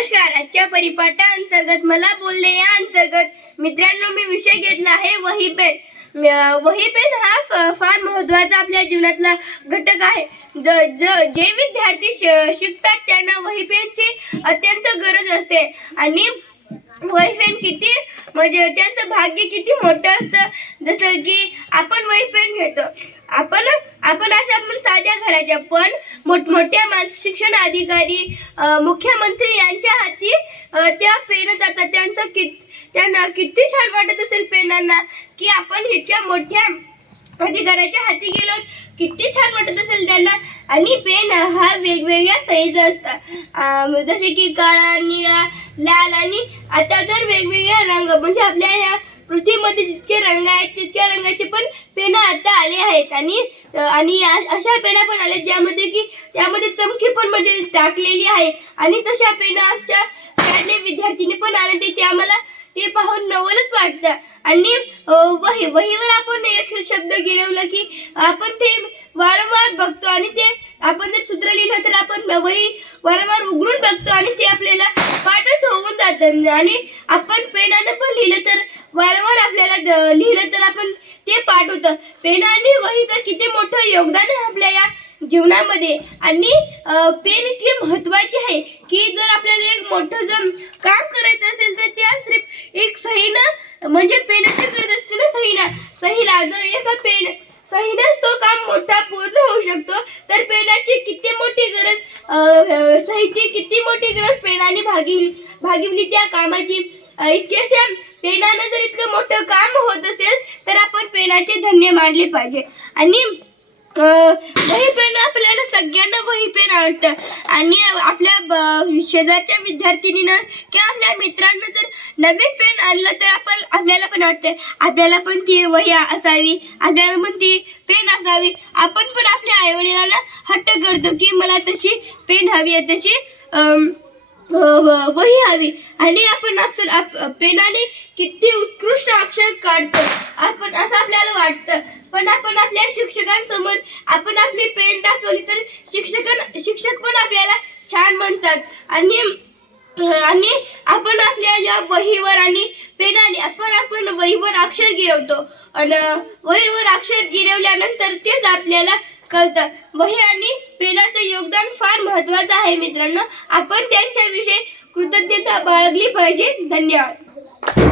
नमस्कार. आजच्या परिपाठा अंतर्गत मला बोलणे या अंतर्गत मित्रांनो मी विषय घेतला आहे वही पेन. वही पेन हा फार महत्त्वाचा आपल्या जीवनातला घटक आहे. ज ज जे विद्यार्थी श- शिकतात त्यांना वही पेनची अत्यंत गरज असते. आणि वही किती म्हणजे त्यांचं भाग्य किती मोठं असतं. जसं की आपण वही घेतो. आपण आपण अशा आपण साध्या घराच्या पण मोठमोठ्या मा- शिक्षण अधिकारी मुख्यमंत्री यांच्या हाती त्या पेन जातात. त्यांचं कित त्यांना किती छान वाटत असेल पेनांना की आपण इतक्या मोठ्या अधिकाऱ्याच्या हाती गेलो किती छान वाटत असेल त्यांना. आणि पेन हा वेगवेगळ्या साईज असतात जसे की काळा निळा लाल आणि आता तर वेगवेगळ्या रंग म्हणजे आपल्या ह्या पृथ्वीमध्ये जितके रंग आहेत तितक्या रंगाचे पण पेन आता आले आहेत. आणि आणि अशा पेना पण आल्या ज्यामध्ये की त्यामध्ये चमकी पण म्हणजे टाकलेली आहे. आणि तशा पेना आमच्या शाळेतल्या विद्यार्थीने पण आले ते आम्हाला ते पाहून नवलच वाटतं. आणि वही वहीवर आपण एक शब्द गिरवला की आपण ते वारंवार बघतो आणि ते आपण जर सूत्र लिहिलं वारंवार उघडून बघतो आणि ते आपल्याला पाठच होऊन जातं. आणि आपण पेनानं पण लिहिलं तर वारंवार आपल्याला लिहिलं तर आपण ते पाठ होतं. पेन आणि वहीचं किती मोठं योगदान आहे आपल्या या जीवनामध्ये. आणि पेन इतके महत्त्वाचे आहे की जर आपल्याला एक मोठं जर काम करायचं असेल तर त्या सिर्फ एक सहीनं म्हणजे पेनाची करत असते ना सहीना सहीला. जर एका पेन सहीनंच तो काम मोठा पूर्ण होऊ शकतो. तर पेनाची किती मोठी गरज सहीची किती मोठी गरज पेनाने भागिवली भागिवली त्या कामाची? इतके इतक्याशा पेनानं जर इतकं मोठं काम होत असेल तर आपण पेनाचे धन्य मानले पाहिजे. आणि वही पेन आपल्याला सगळ्यांना वही पेन आवडतं आणि आपल्या ब- शेजारच्या विद्यार्थिनीनं किंवा आपल्या मित्रांना जर नवीन पेन आणलं तर आपण आपल्याला पण वाटतं आपल्याला पण ती वही असावी. आपल्याला पण ती पेन असावी. आपण पण आपल्या आईवडिलांना हट्ट करतो की मला तशी पेन हवी आहे तशी वही हवी. आणि आपण अक्षर आप- पेनाने किती उत्कृष्ट अक्षर काढतो. आपण असं आपल्याला वाटतं. पण आपण आपल्या शिक्षकांसमोर आपण आपली पेन दाखवली तर शिक्षक शिक्षक पण आपल्याला छान म्हणतात. आणि आणि आपण आपल्या या वहीवर आणि पेनाने आपण आपण वहीवर अक्षर गिरवतो. आणि वहीवर अक्षर गिरवल्यानंतर तेच आपल्याला कळतं. वही आणि पेनाचं योगदान फार महत्वाचं आहे मित्रांनो. आपण त्यांच्याविषयी कृतज्ञता बाळगली पाहिजे. धन्यवाद.